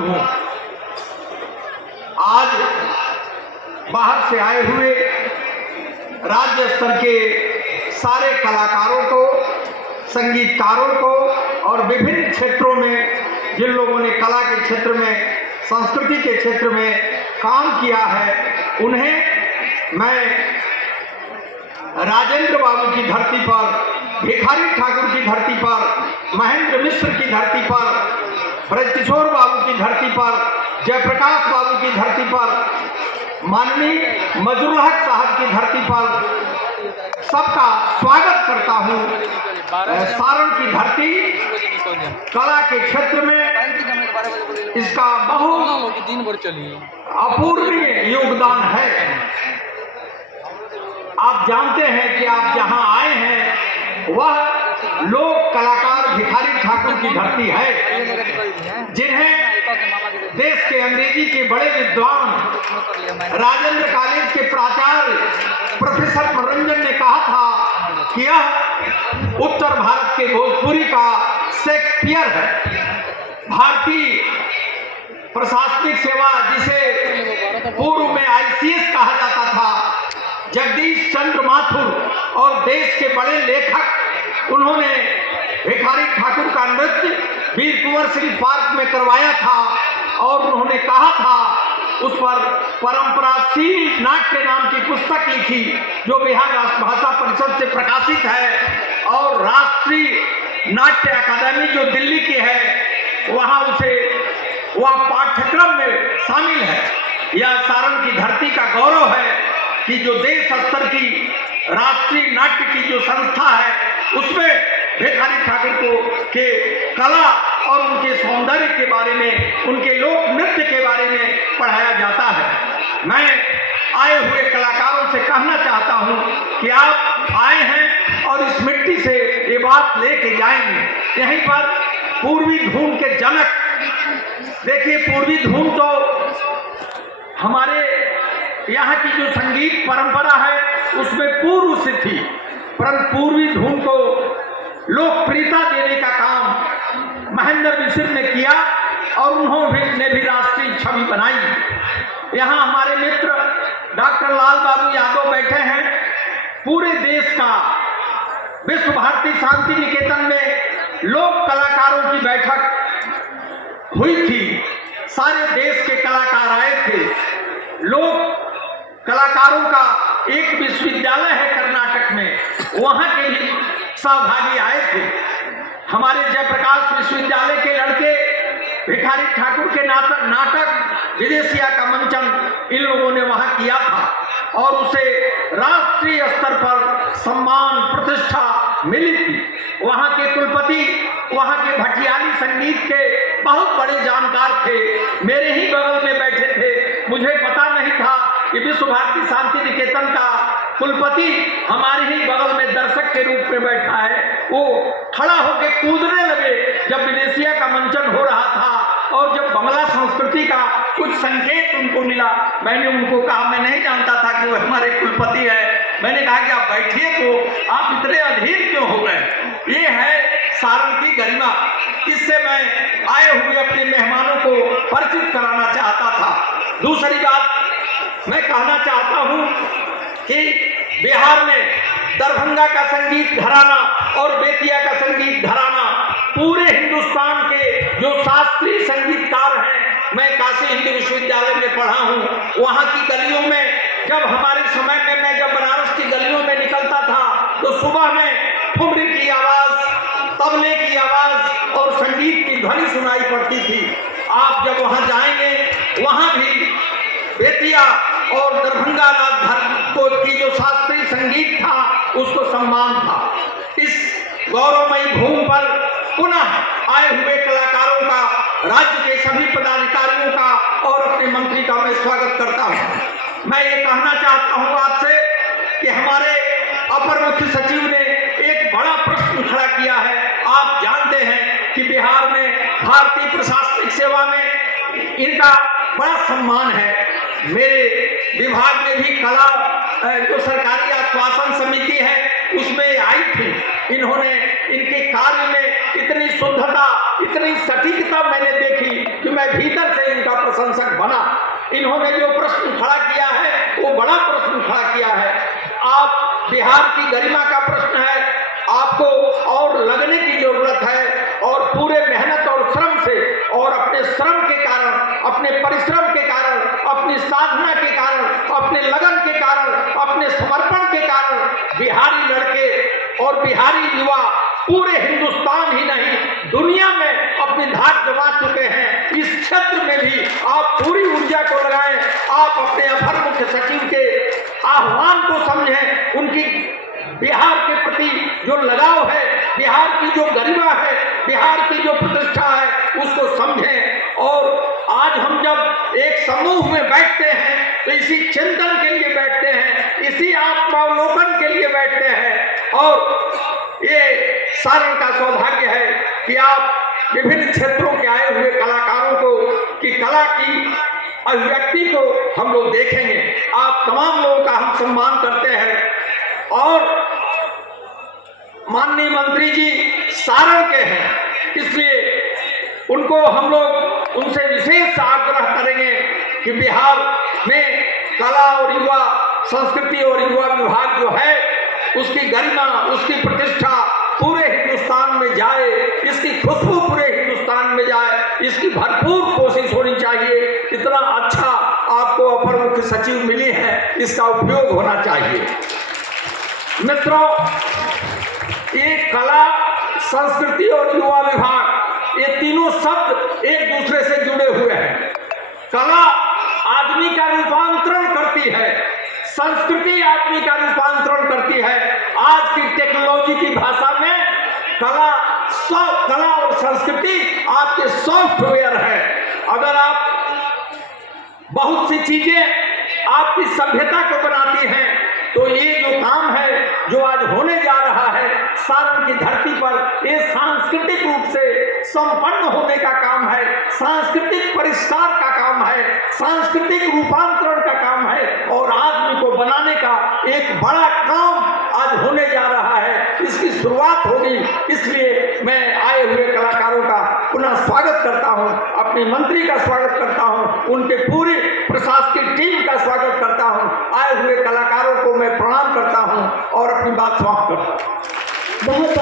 हूँ। आज बाहर से आए हुए राज्य स्तर के सारे कलाकारों को, संगीतकारों को और विभिन्न क्षेत्रों में जिन लोगों ने कला के क्षेत्र में, संस्कृति के क्षेत्र में काम किया है, उन्हें मैं राजेंद्र बाबू की धरती पर, भिखारी ठाकुर की धरती पर, महेंद्र मिश्र की धरती पर, ब्रजकिशोर बाबू की धरती पर, जयप्रकाश बाबू की धरती पर, माननीय मजरूल हक साहब की धरती पर सबका स्वागत करता हूँ। सारण की धरती कला के क्षेत्र में इसका बहुत अपूर्णीय योगदान है। आप जानते हैं कि आप जहां आए हैं वह लोक कलाकार भिखारी ठाकुर की धरती है, जिन्हें देश के अंग्रेजी के बड़े विद्वान राजेंद्र कॉलेज के प्राचार्य प्रोफेसर मनोरंजन ने कहा था कि यह उत्तर भारत के भोजपुरी का शेक्सपियर है। भारतीय प्रशासनिक सेवा, जिसे पूर्व में ICS कहा जाता था, जगदीश चंद्र माथुर और देश के बड़े लेखक, उन्होंने भिखारी ठाकुर का नृत्य वीर कुंवर सिंह पार्क में करवाया था और उन्होंने कहा था, उस पर परंपराशील नाट्य नाम की पुस्तक लिखी जो बिहार राष्ट्र भाषा परिषद से प्रकाशित है और राष्ट्रीय नाट्य अकादमी जो दिल्ली की है वहाँ उसे वह पाठ्यक्रम में शामिल है। यह सारण की धरती का गौरव है कि जो देश स्तर की राष्ट्रीय नाट्य की जो संस्था है उसमें भिखारी ठाकुर को के कला और उनके सौंदर्य के बारे में, उनके लोक नृत्य के बारे में पढ़ाया जाता है। मैं आए हुए कलाकारों से कहना चाहता हूं कि आप आए हैं और इस मिट्टी से ये बात लेके जाएंगे। यहीं पर पूर्वी धून के जनक, देखिए पूर्वी धून तो हमारे यहाँ की जो संगीत परंपरा है उसमें पूर्व से थी, परंतु पूर्वी धून को लोकप्रियता देने का काम महेंद्र मिश्र ने किया और उन्होंने भी राष्ट्रीय छवि बनाई। यहाँ हमारे मित्र डॉक्टर लाल बाबू यादव बैठे हैं। पूरे देश का विश्व भारती शांति निकेतन में लोक कलाकारों की बैठक हुई थी। सारे देश के कलाकार आए थे। लोक कलाकारों का एक विश्वविद्यालय है कर्नाटक में, वहाँ के भी सहभागी आए थे। हमारे जयप्रकाश विश्वविद्यालय के लड़के भिखारी ठाकुर के नाटक विदेशिया का मंचन इन लोगों ने वहाँ किया था और उसे राष्ट्रीय स्तर पर सम्मान प्रतिष्ठा मिली थी। वहाँ के कुलपति वहाँ के भटियाली संगीत के बहुत बड़े जानकार थे, मेरे ही बगल में बैठे थे। मुझे पता नहीं था कि विश्व भारती शांति निकेतन का कुलपति हमारे ही बगल में दर्शक के रूप में बैठा है। वो खड़ा होकर कूदने लगे जब विदेशिया का मंचन हो रहा था और जब बंगला संस्कृति का कुछ संकेत उनको मिला। मैंने उनको कहा, मैं नहीं जानता था कि वो हमारे कुलपति है। मैंने कहा कि आप बैठिए, तो आप इतने अधीर क्यों हो गए? ये है सारण की गरिमा। इससे मैं आए हुए अपने मेहमानों को परिचित कराना चाहता था। दूसरी बात मैं कहना चाहता हूँ कि बिहार में दरभंगा का संगीत घराना और बेतिया का संगीत घराना, पूरे हिंदुस्तान के जो शास्त्रीय संगीतकार हैं, मैं काशी हिंदू विश्वविद्यालय में पढ़ा हूँ। वहाँ की गलियों में, जब हमारे समय में मैं जब बनारस की गलियों में निकलता था तो सुबह में ठुमरी की आवाज़, तबले की आवाज़ और संगीत की ध्वनि सुनाई पड़ती थी। आप जब वहाँ जाएंगे, वहाँ भी बेतिया और दरभंगा राजधानी को की जो शास्त्रीय संगीत था उसको सम्मान था। इस गौरवमयी भूमि पर पुनः आए हुए कलाकारों का, राज्य के सभी पदाधिकारियों का और अपने मंत्री का मैं स्वागत करता हूँ। मैं ये कहना चाहता हूँ आपसे कि हमारे अपर मुख्य सचिव ने एक बड़ा प्रश्न खड़ा किया है। आप जानते हैं कि बिहार में भारतीय प्रशासनिक सेवा में इनका बड़ा सम्मान है। मेरे विभाग में भी कला जो सरकारी आश्वासन समिति है उसमें आई थी। इन्होंने इनके कार्य में इतनी शुद्धता, इतनी सटीकता मैंने देखी कि मैं भीतर से इनका प्रशंसक बना। इन्होंने जो प्रश्न खड़ा किया है वो बड़ा प्रश्न खड़ा किया है। आप बिहार की गरिमा का प्रश्न है, आपको और लगने की जरूरत है और पूरे मेहनत और श्रम से और अपने श्रम के कारण, अपने परिश्रम के कारण, अपनी साधना के कारण, अपने लगन के कारण, अपने समर्पण के कारण बिहारी लड़के और बिहारी युवा पूरे हिंदुस्तान ही नहीं दुनिया में अपनी धाक जमा चुके हैं। इस क्षेत्र में भी आप पूरी ऊर्जा को लगाएं। आप अपने अपर मुख्य सचिव के आह्वान को समझें, उनकी बिहार के प्रति जो लगाव है, बिहार की जो गरिमा है, बिहार की जो प्रतिष्ठा है उसको समझें। और आज हम जब एक समूह में बैठते हैं तो इसी चिंतन के लिए बैठते हैं, इसी आत्मावलोकन के लिए बैठते हैं। और ये सारण का सौभाग्य है कि आप विभिन्न क्षेत्रों के आए हुए कलाकारों को की कला की अभिव्यक्ति को हम लोग देखेंगे। आप तमाम लोगों का हम सम्मान करते हैं। और माननीय मंत्री जी सारण के हैं, इसलिए उनको हम लोग उनसे विशेष आग्रह करेंगे कि बिहार में कला और युवा संस्कृति और युवा विभाग जो है उसकी गरिमा, उसकी प्रतिष्ठा पूरे हिंदुस्तान में जाए, इसकी खुशबू पूरे हिंदुस्तान में जाए, इसकी भरपूर कोशिश होनी चाहिए। इतना अच्छा आपको अपर मुख्य सचिव मिली है, इसका उपयोग होना चाहिए। मित्रों, ये कला, संस्कृति और युवा विभाग, ये तीनों शब्द एक दूसरे से जुड़े हुए हैं। कला आदमी का रूपांतरण करती है, संस्कृति आदमी का रूपांतरण करती है। आज की टेक्नोलॉजी की भाषा में कला और संस्कृति आपके सॉफ्टवेयर है। अगर आप बहुत सी चीजें आपकी सभ्यता को बनाती हैं तो ये जो काम है जो आज होने जा रहा है सारण की धरती पर, ये सांस्कृतिक रूप से संपन्न होने का काम है, सांस्कृतिक परिष्कार का काम है, सांस्कृतिक रूपांतरण का काम है और आदमी को बनाने का एक बड़ा काम आज होने जा रहा है। इसकी शुरुआत होगी। इसलिए मैं आए हुए कलाकारों का पुनः स्वागत करता हूं, अपनी मंत्री का स्वागत करता हूं, उनके पूरी प्रशासकीय टीम का स्वागत करता हूं। आए हुए कलाकारों को मैं प्रणाम करता हूं और अपनी बात समाप्त करता हूं। बहुत